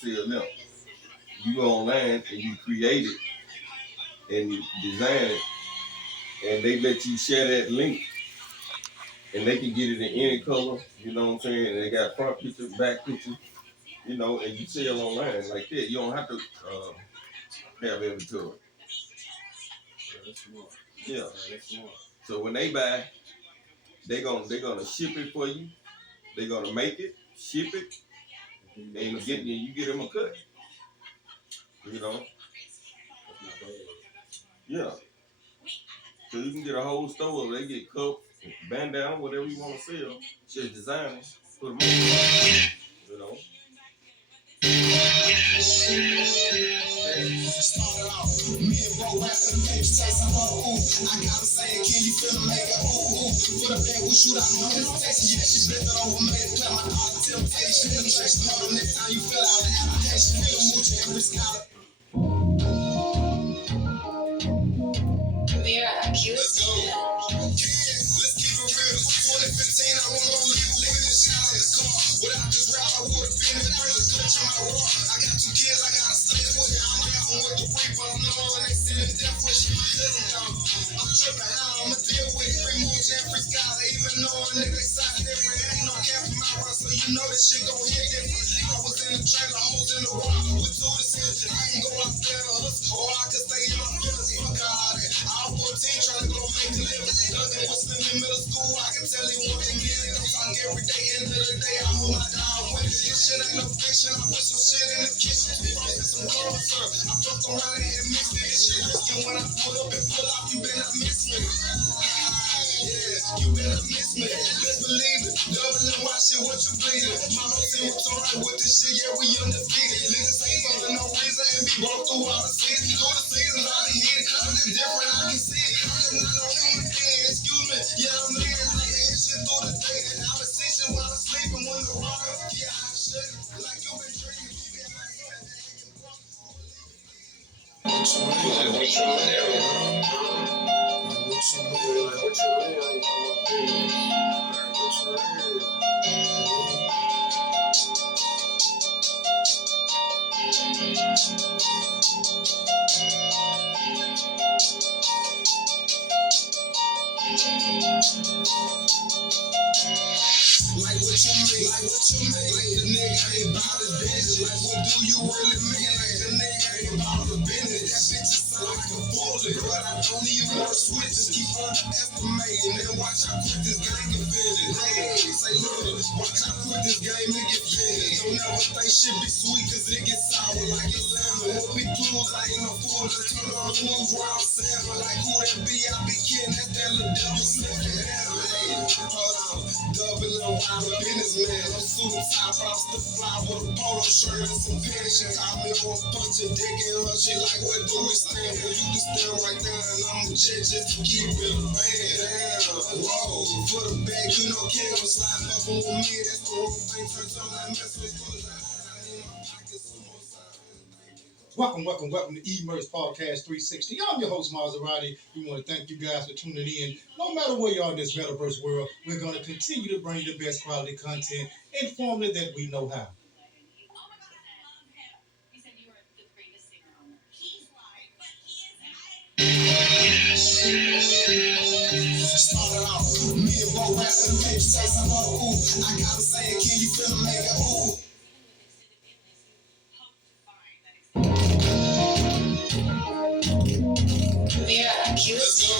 sell them. You go online and you create it and you design it, and they let you share that link, and they can get it in any color. You know what I'm saying? And they got front picture, back picture. You know, and you sell online like that. You don't have to have inventory. That's smart. Yeah. That's smart. So when they buy, they're gonna ship it for you. They're gonna make it, ship it, and you get them a cut. You know. That's not bad. Yeah. So you can get a whole store. They get cups, bandana, whatever you want to sell. Just design it, put them on. You know. Started off, me and Bo rapping the paper chase. I'm on ooh. I got him saying, can you feel the make it ooh ooh? Put a bag, we shoot out no hesitation. Yeah, she bent it over, made it clear my heart of temptation. Penetration, hold on, next time you fill out an application. Feel a mooch and every scholar. Let's go. Let's keep it real. 2015, I won't go live in this shot in the car. Without this rap, I would have been in prison, clutching my raw. I got 2 kids, I gotta stay with it. I'm rapping with the reaper. I'm knowing they sending death wish my cousin down. I'm tripping how I'ma deal with it. Free mooch and free scholar, even knowing that they side different. Ain't no cap in my run, so you know this shit gon' hit different. I was in the trailer, hoes in the rock with 2 decisions. I can go out there and hustle, or I can stay in my feelings. Fuck all that. All 14 trying to go make a living. Dozen was slim in middle school, I can tell he want a million. Don't talk every day, end of the day, I hold my dog with it. This shit ain't no fiction, I put some shit in the kitchen. Frozen some cold syrup, I fuck around and mix it. This shit risky when I pull up and pull off, you better miss me. Yeah, you better miss me. Let's believe it, double and watch it, what you bleeding. My whole team was alright with this shit, yeah, we undefeated. Niggas ain't for no reason and be broke through all the seasons. Through the seasons, I done hit it. I'm just different, I can see it. I'm just not on anything, excuse me. Yeah, I'm leaving like that shit through the day. And I'm a session while I'm sleeping when the water. Yeah, I shut it like you been drinking. Like what you mean? Like what you mean? Like the nigga ain't about his business. Like what do you really mean? Like the nigga ain't about the business. That bitch just sound like a bullet, but I don't even want to switch. Just keep underestimating and watch how quick this game get finished. Hey, say look, watch how quick this game it get finished. Don't never think shit be sweet 'cause it get sour like a lemon. Won't be clues, I ain't no fool. Just turn on the news round 7. Like who that be? I be kidding. That's that little devil sniffing. Hey, hold on, double and wild businessman. I'm suit and tie, but I'm still fly with a polo shirt and some pants. She caught me on punching dick in her. She like, where do we stand? Well, you can stand right there, and I'm legit just to keep it a band. Damn, whoa, for the bag, you know, Kenn gon' slide fucking with me. That's the wrong thing. Turns on that mess with clothes. I need my pockets some more side. Welcome to E-Merge Podcast 360. I'm your host, Maserati. We want to thank you guys for tuning in. No matter where you are in this metaverse world, we're going to continue to bring you the best quality content, informative that we know how. Started off, me and Bo rapping the paper chase. I'm on ooh. I got him saying, can you feel the make it ooh? Let's go.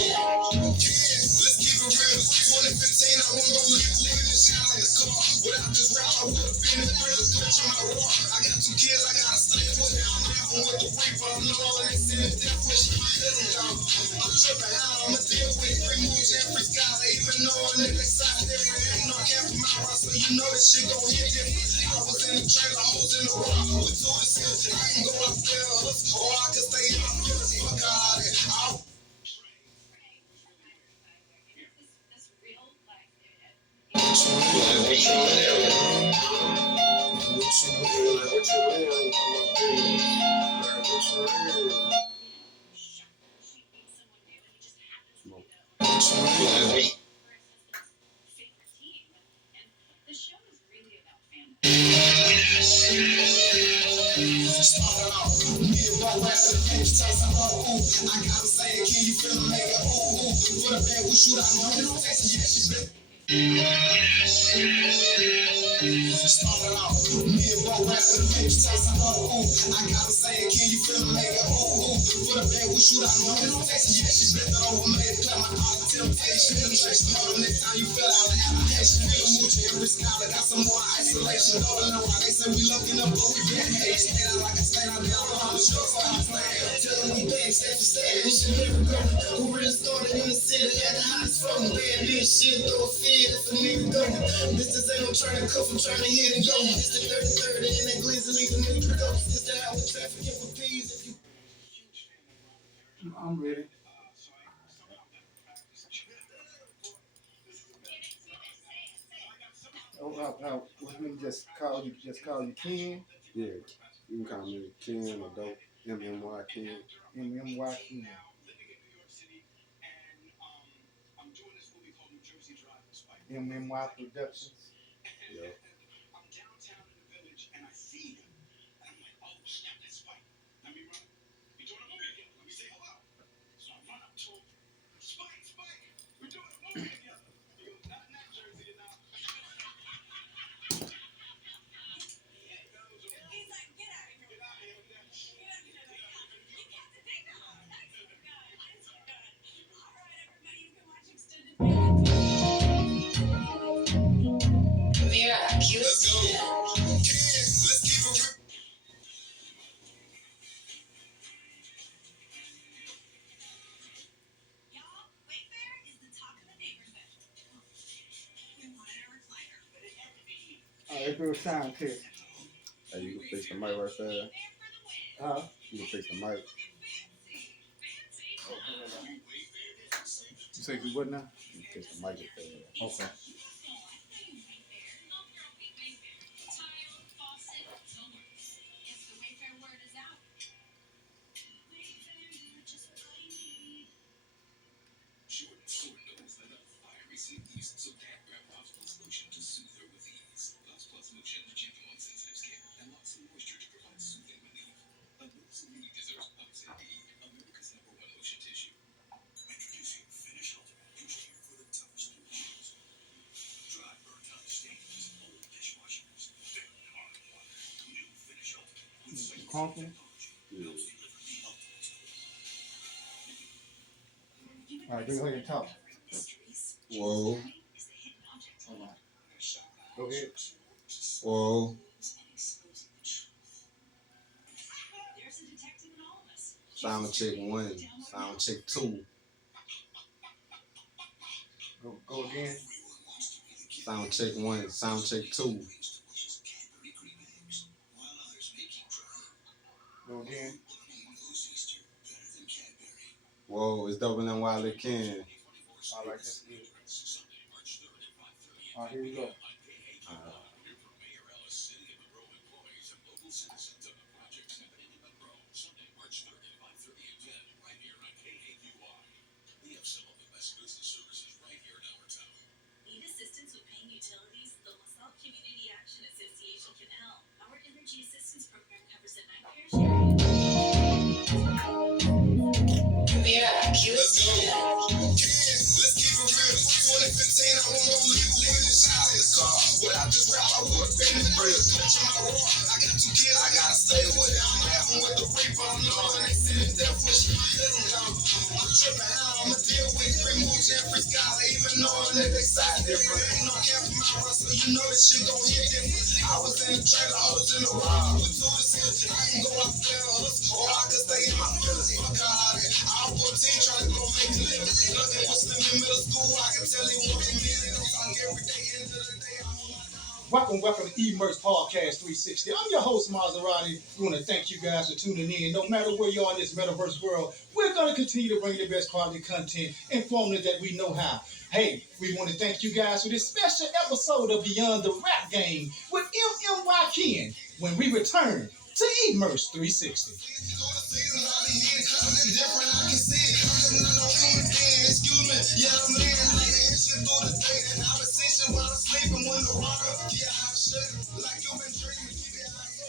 Let's keep it real. 2015, I won't go live in this shot in the car. Without this rap, I would have been in prison, clutching my raw. I got 2 kids, I gotta stay with it. I'm rapping with the reaper. I'm knowing they sending death wish my cousin down. I'm tripping how I'ma deal with it. Free mooch and free scholar, even knowing that they side different. Ain't no cap in my run, so you know this shit gon' hit different. I was in the trailer, hoes in the rock with 2 decisions. I can go out there and hustle, or I can stay in my feelings. Fuck all that. bitch taste like ooh. I got him saying, can you feel me? Make it ooh. For the bad, we shoot out on this text, yeah, she been. Started off, me and Bo rapping, the bitch taste like ooh. I got him saying, can you feel me? Make it ooh. For the bad, we shoot out on this text, yeah, she been over, made it clap my heart, temptation. Temptation, the next time you feel out of application, feel the moochie, every scholar got some more isolation. Don't know why they say we looking up, but we been hate. Stay out like a stay out down on the shore, so I stay. Tell them we bang, stay for stay. This shit never go. Who really started in the city, had the hottest floating. Bad bitch, shit, throw a feed if a nigga go. This ain't no trying to cuff, I'm trying to hit and go. This the 33rd, and that glizzy leave a nigga go. This the how we trafficking for peas if you. I'm ready. Let me just call you Kenn. Yeah, you can call me Kenn or Dope. MMYLitKenn. MMYLitKenn. MMY Productions. Yeah. Let's go. Let's keep it real. Let's do a sound test. Hey, you can fix the mic right there. Huh? You can fix the mic. You say you what now? You can fix the mic right there. Okay. Confident? Yeah. All right, go ahead and talk. Whoa, Hold on. Go ahead. whoa. Sound check 1, sound check 2, Go again. sound check 1, sound check 2. Go again. Whoa, it's MMYLitKenn. All right, that's good. All right, here we go. Let's go. Let's keep it real. 2015, I won't live in the shot in the car. Without this rap, I would have been in the real. Coach on my roar. I got 2 kids, I gotta stay with it. I'm laughing with the reaper, I'm knowing they sitting there pushing. I'm tripping how I'ma deal with free moves and free scholar, even knowing that they side different. Ain't no cap in my rust, so you know this shit gon' hit different. I was in the trailer, I was in the wild. With 2 to 6, I can go out there and hustle, or I can stay in my feelings. Fuck all that. I'll put 10 trying to go make a living. Nothing was slim in middle school, I can tell he wants a million. Don't talk every day, end of the day. Welcome to E-Merch Podcast 360. I'm your host, Maserati. We want to thank you guys for tuning in. No matter where you are in this metaverse world, we're going to continue to bring the best quality content, informative that we know how. Hey, we want to thank you guys for this special episode of Beyond the Rap Game with MMYLitKenn when we return to E-Merch 360. Excuse me, yeah, I'm laying like that shit through the day. And I was sitting while I'm sleeping when the water, yeah, I should. Like you been dreaming, keep it high.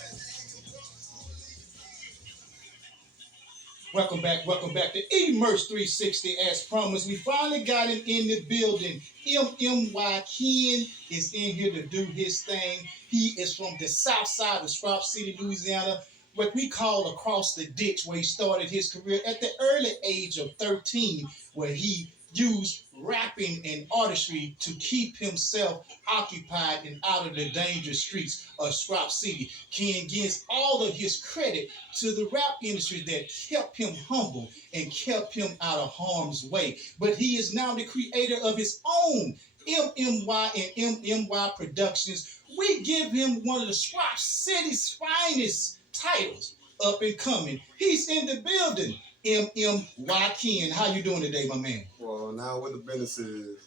Welcome back to Emerge 360. As promised, we finally got him in the building. MMYLitKenn is in here to do his thing. He is from the south side of Sprout City, Louisiana, what we call across the ditch, where he started his career at the early age of 13, where he used rapping and artistry to keep himself occupied and out of the dangerous streets of Sprout City. Kenn gives all of his credit to the rap industry that kept him humble and kept him out of harm's way. But he is now the creator of his own MMY and MMY Productions. We give him one of the Sprout City's finest titles, up and coming. He's in the building. MMYLitKenn. How you doing today, my man? Well, now what the business is.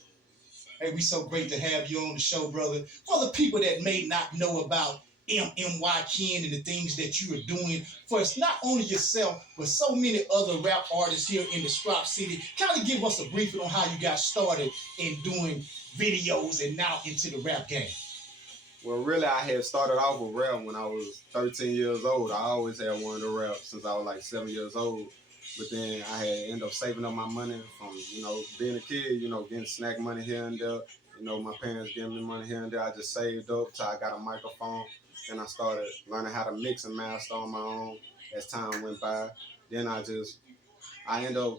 Hey, we so great to have you on the show, brother. For the people that may not know about MMYLitKenn and the things that you are doing for us, not only yourself, but so many other rap artists here in the Sprout City, kind of give us a briefing on how you got started in doing videos and now into the rap game. Well, really, I had started off with rap when I was 13 years old. I always had wanted to rap since I was like 7 years old. But then I had ended up saving up my money from, being a kid, getting snack money here and there. My parents giving me money here and there. I just saved up till I got a microphone. Then I started learning how to mix and master on my own as time went by. Then I ended up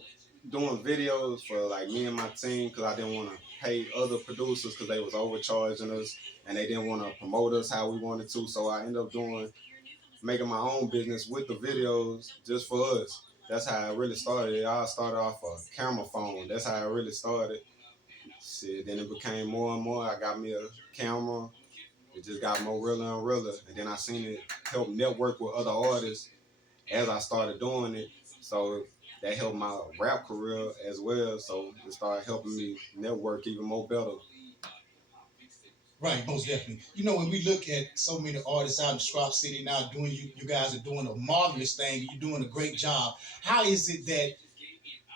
doing videos for like me and my team because I didn't want to pay other producers because they was overcharging us and they didn't want to promote us how we wanted to. So I ended up making my own business with the videos just for us. That's how it really started. I started off a camera phone. That's how it really started. Shit, then it became more and more. I got me a camera. It just got more realer and realer. And then I seen it help network with other artists as I started doing it. So that helped my rap career as well. So it started helping me network even more better. Right, most definitely. When we look at so many artists out in Sprout City now doing, you guys are doing a marvelous thing. You're doing a great job. How is it that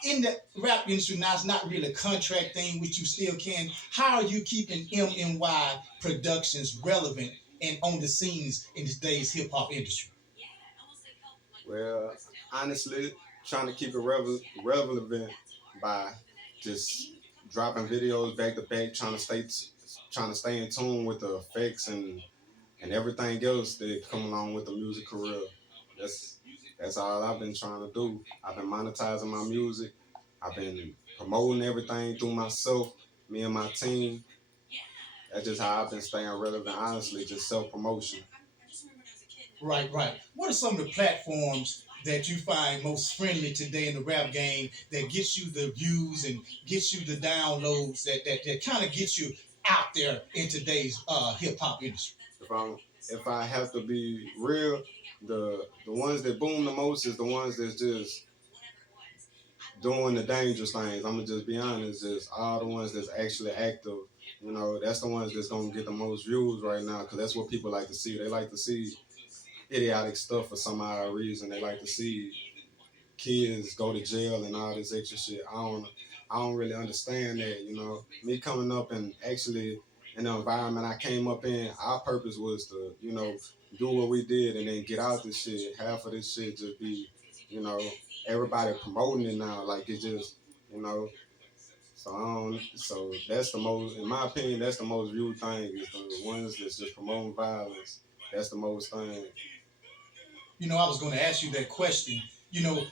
in the rap industry now it's not really a contract thing, which you still can? How are you keeping MMY Productions relevant and on the scenes in today's hip hop industry? Well, honestly, trying to keep it relevant by just dropping videos back to back, trying to stay in tune with the effects and everything else that come along with the music career. That's that's all I've been trying to do. I've been monetizing my music. I've been promoting everything through myself, me and my team. That's just how I've been staying relevant, honestly, just self-promotion. Right, right. What are some of the platforms that you find most friendly today in the rap game that gets you the views and gets you the downloads that kind of gets you out there in today's hip hop industry? If I have to be real, the ones that boom the most is the ones that's just doing the dangerous things. I'm gonna just be honest, just all the ones that's actually active. That's the ones that's gonna get the most views right now, because that's what people like to see. They like to see idiotic stuff for some odd reason. They like to see kids go to jail and all this extra shit. I don't really understand that. Me coming up and actually in the environment I came up in, our purpose was to, do what we did and then get out this shit. Half of this shit just be, you know, everybody promoting it now. Like it just, you know. So so that's the most, in my opinion, that's the most viewed thing is the ones that's just promoting violence. That's the most thing. I was going to ask you that question.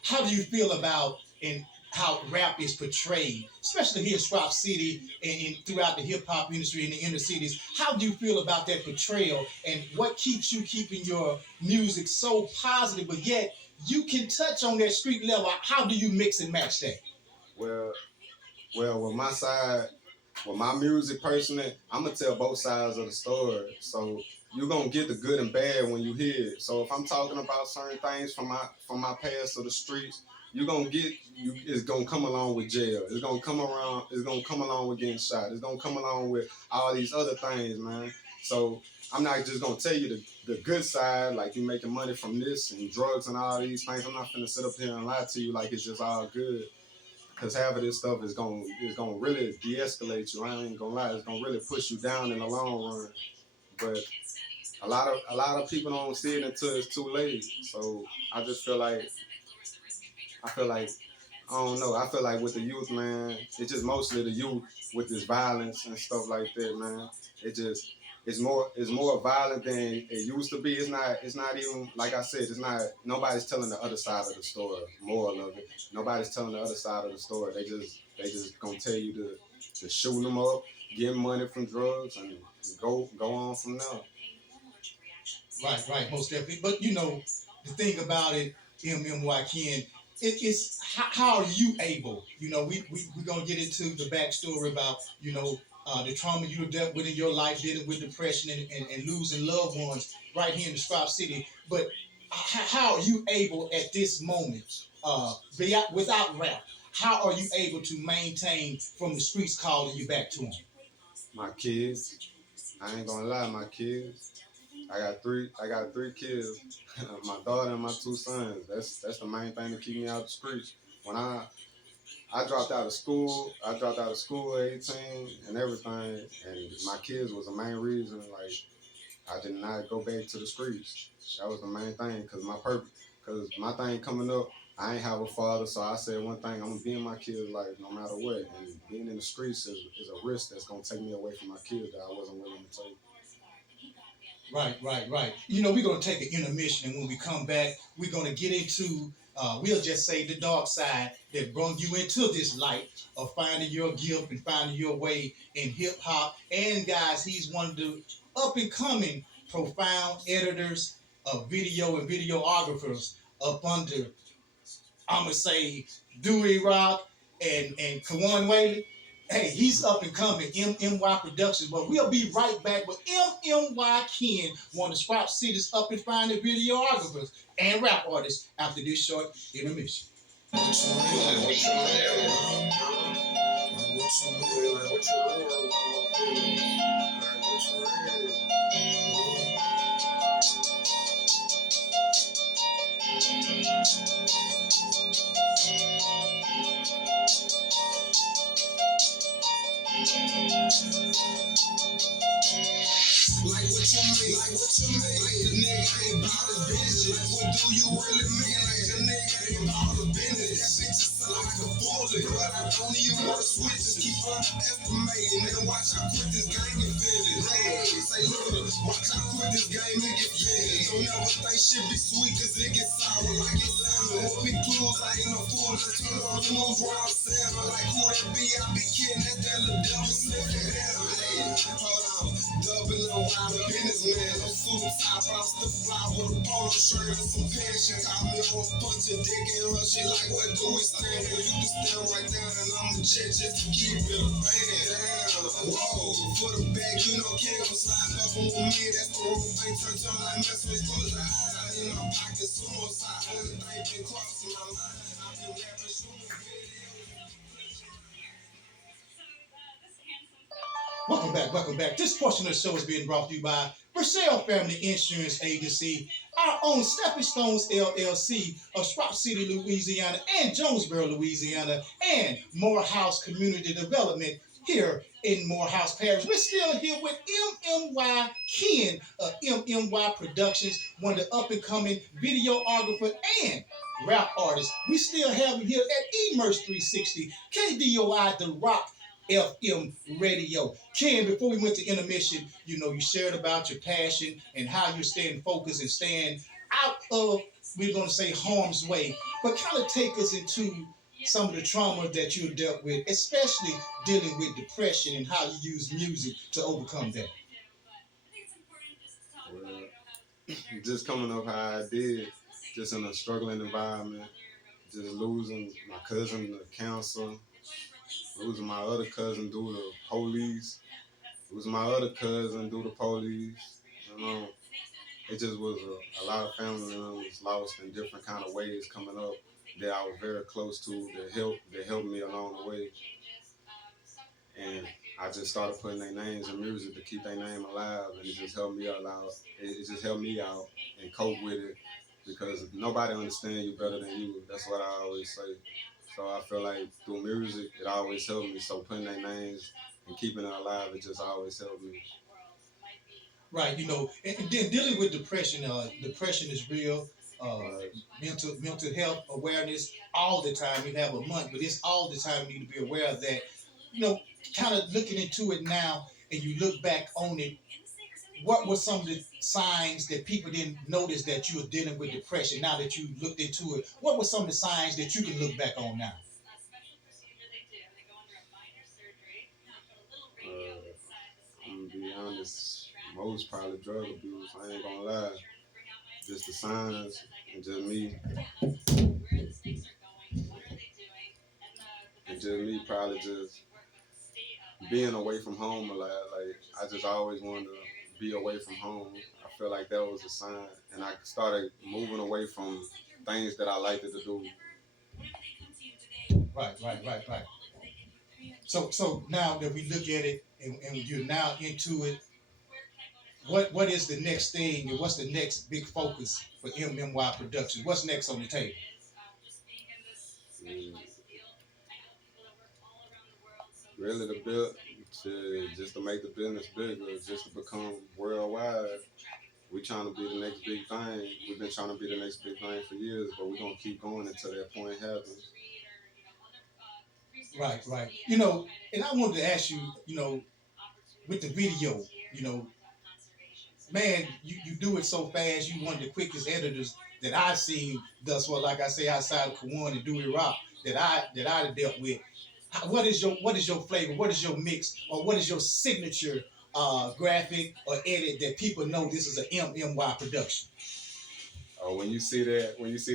How do you feel about and how rap is portrayed, especially here in Sprout City and throughout the hip hop industry in the inner cities? How do you feel about that portrayal, and what keeps you keeping your music so positive, but yet you can touch on that street level? How do you mix and match that? Well, with my side, with my music personally, I'm gonna tell both sides of the story. So you're gonna get the good and bad when you hear it. So if I'm talking about certain things from my past of the streets, you're gonna get it's gonna come along with jail. It's gonna come along with getting shot. It's gonna come along with all these other things, man. So I'm not just gonna tell you the good side, like you making money from this and drugs and all these things. I'm not gonna sit up here and lie to you like it's just all good. Cause half of this stuff is gonna really de-escalate you. I ain't gonna lie, it's gonna really push you down in the long run. But a lot of people don't see it until it's too late. So I just feel like I feel like I don't know. I feel like with the youth, man, it's just mostly the youth with this violence and stuff like that, man. It just it's more violent than it used to be. It's not even like I said. It's not nobody's telling the other side of the story. Moral of it. Nobody's telling the other side of the story. They just gonna tell you to shoot them up, get money from drugs, and go on from there. Right, most definitely. But you know, the thing about it, MMYLitKenn, it's how are you able? You know, we're gonna get into the backstory about the trauma you dealt with in your life, dealing with depression and losing loved ones right here in the Scribe City. But how are you able at this moment, without rap? How are you able to maintain from the streets calling you back to them? My kids, I ain't gonna lie, my kids. I got three kids. My daughter and my two sons. That's the main thing to keep me out the streets. When I dropped out of school, at 18 and everything, and my kids was the main reason. Like I did not go back to the streets. That was the main thing, cause my thing coming up. I ain't have a father, so I said one thing: I'm gonna be in my kids' life no matter what. And being in the streets is a risk that's gonna take me away from my kids that I wasn't willing to take. Right. You know, we're going to take an intermission, and when we come back, we're going to get into, we'll just say, the dark side that brought you into this light of finding your gift and finding your way in hip hop. And guys, he's one of the up and coming profound editors of video and videographers up under, I'm gonna say, Dewey Rock and Kawan Whaley. Hey, he's up and coming, MMY Productions. But we'll be right back with MMYLitKenn, one of Sprout City's up and finding videographers and rap artists after this short intermission. Like what you mean? Like what you mean? Like the nigga ain't about his business. Like what do you really mean? Like the nigga ain't about his business. That bitch is sound like a bullet, but I don't even want to switch. Just keep underestimating. Then watch I quit this game and finish. Hey, say look, watch I quit this game and get finished. Don't never think shit be sweet, cause it get sour like it's lemon. Won't be clues, I ain't no fool. Let's turn on the news round seven. Like who that be? I be kidding. That's that little devil sniffing. Hey, hold on. Double and wild businessman. No suit and tie, but I'm still fly with a polo shirt and some pants. She got me on punching dick in her. She like, what do we stand for? You can stand right there, and I'm legit just to keep it a band. Damn, whoa, for the bag, you know, Kenn gon' slide fucking with me. That's the wrong thing. Turn on like mess with close your eyes. I in my pocket, sumo side. Only thing been crossing my mind. I been rapping, shooting videos. Welcome back. This portion of the show is being brought to you by Purcell Family Insurance Agency, our own Stepping Stones LLC of Sprout City, Louisiana, and Jonesboro, Louisiana, and Morehouse Community Development here in Morehouse Parish. We're still here with MMYLitKenn of MMY Productions, one of the up and coming videographer and rap artist. We still have him here at Emerge 360, KDOI The Rock FM radio. Kenn, before we went to intermission, you know, you shared about your passion and how you're staying focused and staying out of, we're going to say, harm's way. But kind of take us into some of the trauma that you dealt with, especially dealing with depression and how you use music to overcome that. Well, just coming up how I did, just in a struggling environment, just losing my cousin to cancer, losing my other cousin due to police, losing my other cousin due to police. You know, it just was a lot of family members lost in different kind of ways coming up that I was very close to that helped me along the way. And I just started putting their names in music to keep their name alive, and it just helped me out. It just helped me out and cope with it because nobody understands you better than you. That's what I always say. So I feel like through music, it always helped me. So putting their names and keeping it alive, it just always helped me. Right, you know, and then dealing with depression, depression is real. uh, Right. mental health awareness all the time. We have a month, but it's all the time. You need to be aware of that. You know, kind of looking into it now, and you look back on it. What were some of the signs that people didn't notice that you were dealing with depression? Now that you looked into it, what were some of the signs that you can look back on now? I'm gonna be honest. Most probably drug abuse. I ain't gonna lie. Just the signs and just me and just me probably just being away from home a lot. Like I just always wanted to be away from home. I feel like that was a sign, and I started moving away from things that I liked to do. Right. So now that we look at it and you're now into it, what is the next thing and what's the next big focus for MMY Productions? What's next on the table? Mm, really, the build to just to make the business bigger, just to become worldwide. We trying to be the next big thing. We've been trying to be the next big thing for years, but we're gonna keep going until that point happens. Right. And I wanted to ask you, with the video, you know, man, you do it so fast. You one of the quickest editors that I've seen thus far. Like I say, outside of Kawan and Dewey Rock that I dealt with. What is your flavor? What is your mix? Or what is your signature graphic or edit that people know this is an MMY production? When you see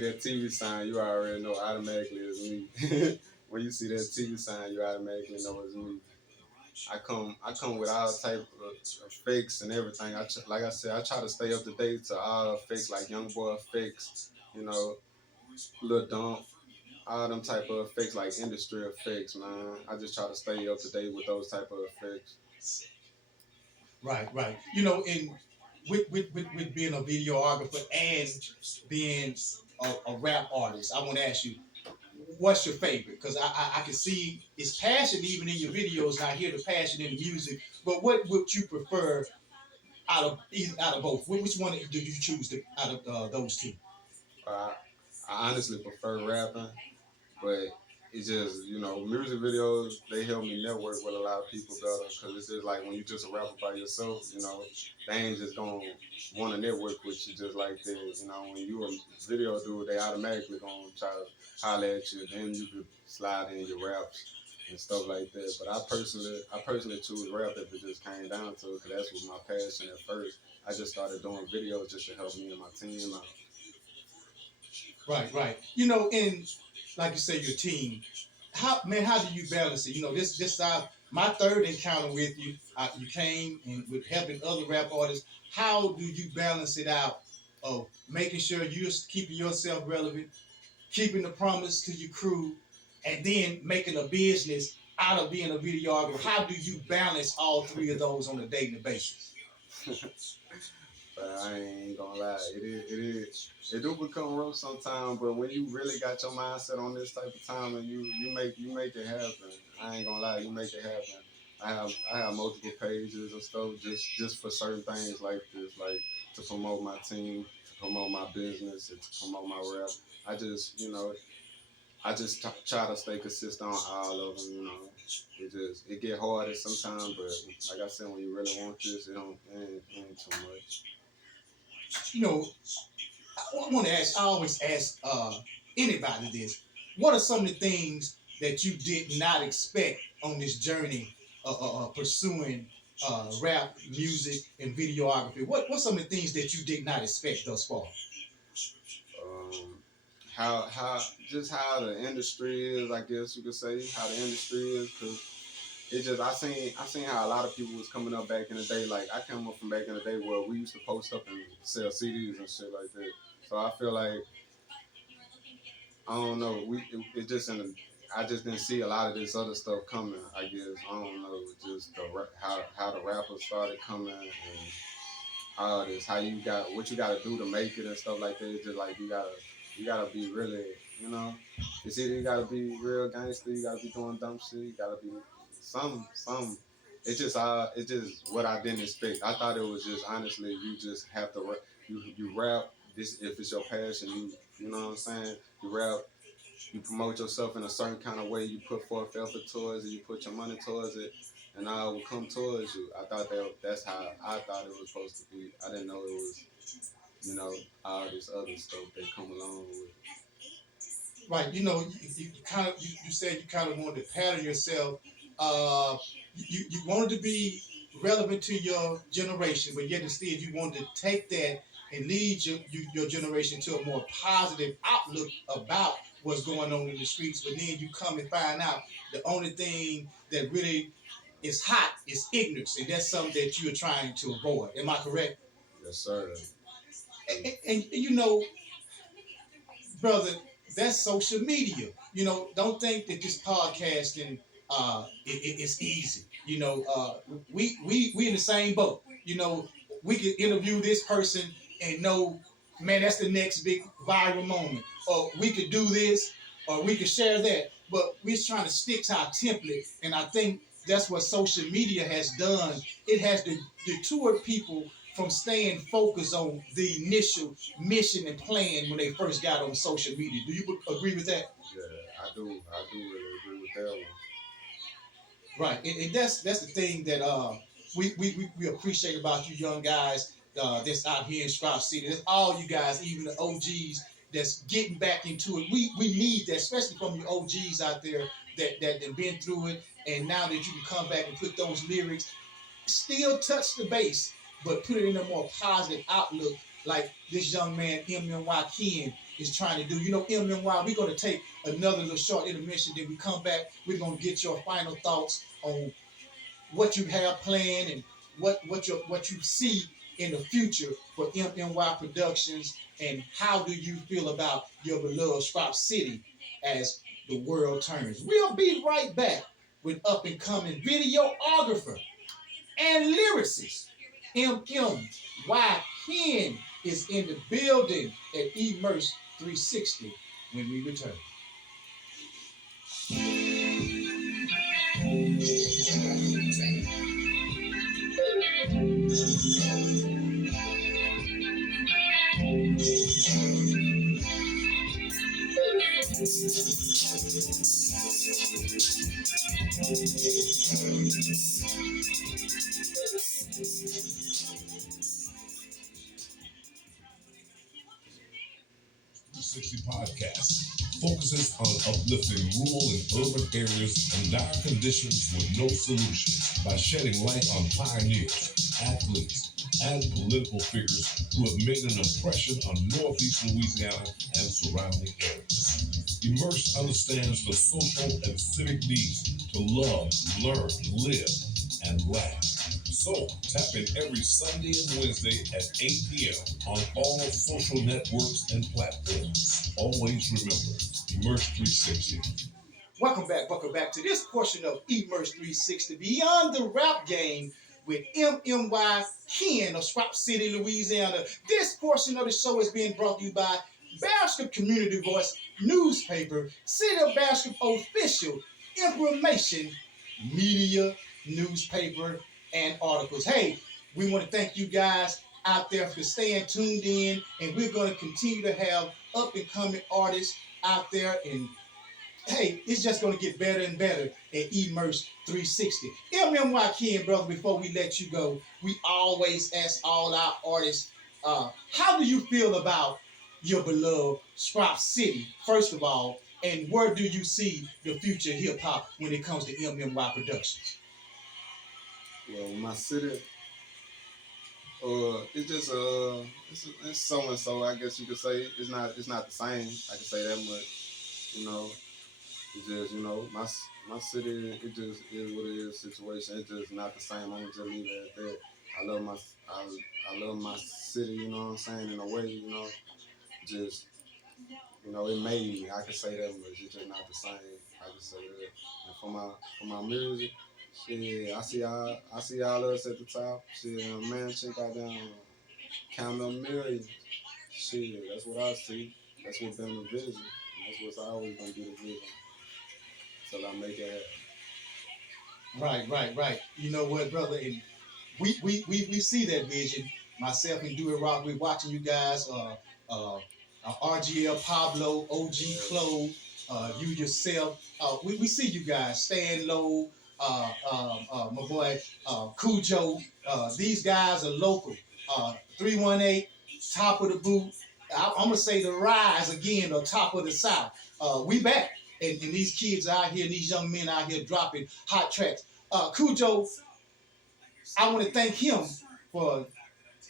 that TV sign, you already know automatically it's me. When you see that TV sign, you automatically know it's me. I come with all type of fakes and everything. Like I said, I try to stay up to date to all fakes like Young Boy fakes, you know, Lil Dump, all them type of effects like industry effects, man. I just try to stay up to date with those type of effects. Right. And with being a videographer and being a rap artist, I want to ask you, what's your favorite? Because I can see it's passion even in your videos, and I hear the passion in the music. But what would you prefer out of both? Which one do you choose out of those two? I, I honestly prefer rapping, but it's just music videos they help me network with a lot of people better because it's just like when you just a rapper by yourself, they ain't just gonna want to network with you just like that. When you a video dude, they automatically gonna try to holler at you. Then you could slide in your raps and stuff like that. But I personally choose rap if it just came down to it because that's was my passion at first. I just started doing videos just to help me and my team out. Right. And like you say, your team. How do you balance it? This my third encounter with you. You came and with helping other rap artists. How do you balance it out of making sure you're keeping yourself relevant, keeping the promise to your crew, and then making a business out of being a videographer? How do you balance all three of those on a daily basis? But I ain't gonna lie, it do become rough sometimes. But when you really got your mindset on this type of time, and you make it happen. I ain't gonna lie, you make it happen. I have multiple pages and stuff just for certain things like this, like to promote my team, to promote my business, and to promote my rap. I just try to stay consistent on all of them. It get harder sometimes, but like I said, when you really want this, it ain't too much. You know, I want to ask. I always ask anybody this: what are some of the things that you did not expect on this journey pursuing rap music and videography? What's some of the things that you did not expect thus far? um, how the industry is. I guess you could say how the industry is, because I seen how a lot of people was coming up back in the day. Like I came up from back in the day where we used to post up and sell CDs and shit like that. So I feel like I don't know. It just I just didn't see a lot of this other stuff coming. I guess I don't know. Just how the rappers started coming and all this, how you got what you got to do to make it and stuff like that. It's just like you gotta be really, you know. It's either you gotta be real gangster, you gotta be doing dumb shit, you gotta be some. It's just what I didn't expect. I thought it was just honestly you just have to you rap, this if it's your passion, you know what I'm saying. You rap, you promote yourself in a certain kind of way. You put forth effort towards it. You put your money towards it, and I will come towards you. I thought that's how I thought it was supposed to be. I didn't know it was, all this other stuff that come along with it. Right. You said you kind of wanted to pattern yourself. Uh, you wanted to be relevant to your generation, but yet instead you wanted to take that and lead your generation to a more positive outlook about what's going on in the streets. But then you come and find out the only thing that really is hot is ignorance, and that's something that you're trying to avoid. Am I correct? Yes, sir. And you know, brother, that's social media. Don't think that this podcasting it's easy. We in the same boat. We could interview this person and know, man, that's the next big viral moment. Or we could do this, or we could share that. But we're trying to stick to our template, and I think that's what social media has done. It has detoured people from staying focused on the initial mission and plan when they first got on social media. Do you agree with that? Yeah, I do. I do really agree with that one. Right, and that's the thing that we appreciate about you young guys that's out here in Sprout City. That's all you guys, even the OGs that's getting back into it. We need that, especially from your OGs out there that have been through it, and now that you can come back and put those lyrics, still touch the base, but put it in a more positive outlook, like this young man MMYLitKenn is trying to do. MMY, we're going to take another little short intermission, then we come back, we're going to get your final thoughts on what you have planned and what you see in the future for MMY Productions, and how do you feel about your beloved Sprout City as the world turns. We'll be right back with up and coming videographer and lyricist MMYLitKenn is in the building at Immerse 360 when we return. Podcast focuses on uplifting rural and urban areas and dire conditions with no solution by shedding light on pioneers, athletes, and political figures who have made an impression on Northeast Louisiana and surrounding areas. Immerse understands the social and civic needs to love, learn, live, and laugh. So, tap in every Sunday and Wednesday at 8 p.m. on all social networks and platforms. Always remember, Immerse 360. Welcome back to this portion of Immerse 360 Beyond the Rap Game with MMYLitKenn of Sprout City, Louisiana. This portion of the show is being brought to you by Bastrop Community Voice Newspaper, City of Bastrop Official Information Media Newspaper and articles. Hey, we want to thank you guys out there for staying tuned in, and we're going to continue to have up and coming artists out there, and hey, it's just going to get better and better at Immerse 360. MMYLitKenn, brother, before we let you go, we always ask all our artists, how do you feel about your beloved Sprout City, first of all, and where do you see the future hip hop when it comes to MMY Productions? Well, my city, it's just it's so and so. I guess you could say it's not the same. I can say that much. It's just my city. It just is what it is. Situation. It's just not the same. I'm just leave it at that. I love my I love my city. You know what I'm saying? In a way, just it made me. I can say that much. It's just not the same. I can say that. And for my music. Shit, I see all us at the top. Shit, man, check out them count them millions. Shit, that's what I see. That's what's been the vision. And that's what's always gonna be the vision until I make it Right. You know what, brother? And we see that vision. Myself and Do It Rock, we're watching you guys RGL Pablo, OG Clo, you yourself. We see you guys. Stan Low, my boy Cujo. These guys are local. 318, top of the boot. I'm gonna say the rise again, or top of the South. We back, and these kids out here, these young men out here dropping hot tracks. Cujo, I want to thank him for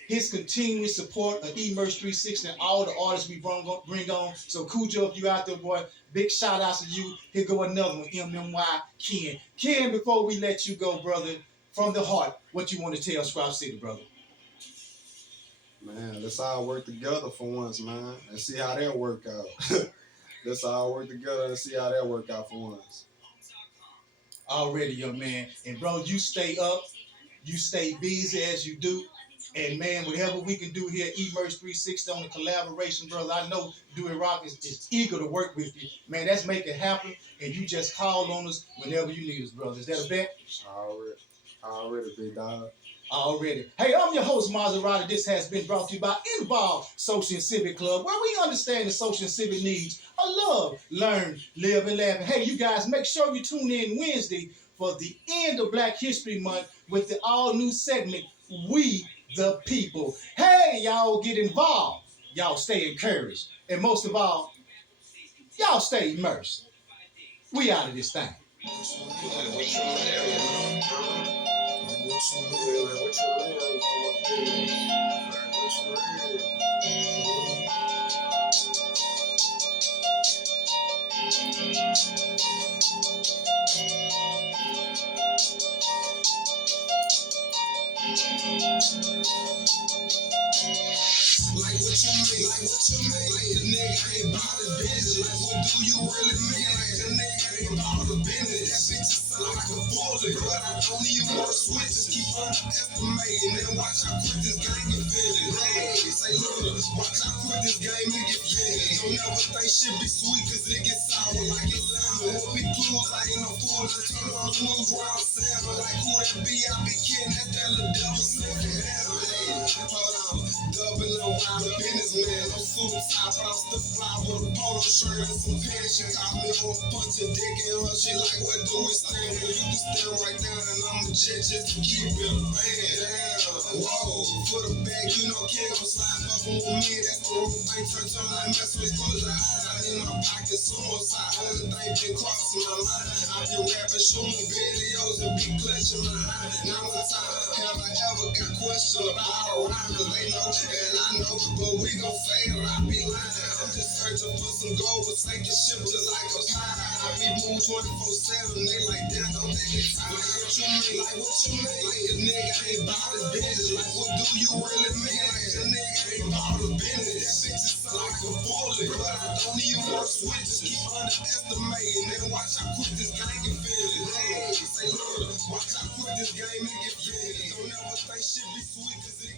his continuous support of Emerge 360 and all the artists we bring on. So Cujo, if you out there, boy, big shout outs to you. Here go another one, MMYLitKenn. Kenn, before we let you go, brother, from the heart, what you want to tell Scrap City, brother? Man, let's all work together for once, man, and see how that work out. Let's all work together and see how that work out for once. Already, young man. And bro, you stay up, you stay busy as you do. And man, whatever we can do here, Emerge 360 on the collaboration, brother. I know Do It Rock is eager to work with you. Man, let's make it happen. And you just call on us whenever you need us, brother. Is that a bet? Already, big dog. Already. Hey, I'm your host, Maserati. This has been brought to you by Involve Social and Civic Club, where we understand the social and civic needs of love, learn, live, and laugh. And hey, you guys, make sure you tune in Wednesday for the end of Black History Month with the all-new segment, We the People. Hey, y'all get involved. Y'all stay encouraged. And most of all, y'all stay immersed. We out of this thing. Like what you mean? Like a nigga ain't about his business. Like what do you really mean? Like a nigga ain't about his business. That bitch just sound like a bullet, but I don't even wanna switch. Just keep underestimating and watch I quit this game and finish. Hey, say look, watch I quit this game and get finished. Don't never think shit be sweet 'cause it gets sour like it's lemon. Won't be clues, I ain't no fool. Just turn on the news round 7. Like who that be? I be Kenn, that little devil sniffing. Hey, hold on, double on wild businessman. No suit tie, but I'm still fly with a polo shirt and some pants. She caught me on punch a dick in her. She like, what do we stand for? You can stand right now, and I'm a jet just to keep it a band. Damn, whoa, for the bag, you know, Kenn gon' slide up on me. That's the wrong thing. Turn on like mess with close your eyes. In my pocket, suicide. Other thing been crossing my mind. I been rapping, shooting videos, and be clutching my eye. Now one time, have I ever got questioned about a rhyme? 'Cause they know, and I know, but we gon' fail. I be lying. I'm just searching for some gold, but sinking ship just like a pie. I be moving 24/7. They like, damn, don't they get tired? Like what you mean? Like what you mean? Like a nigga ain't about his business. Like what do you really mean? Like a nigga ain't about his business. That bitch just sound like a bullet, but I don't even wanna switch. Just keep underestimating and watch I quit this game and finish. Hey, say look, watch I quit this game and get finished. Don't ever think shit be sweet 'cause it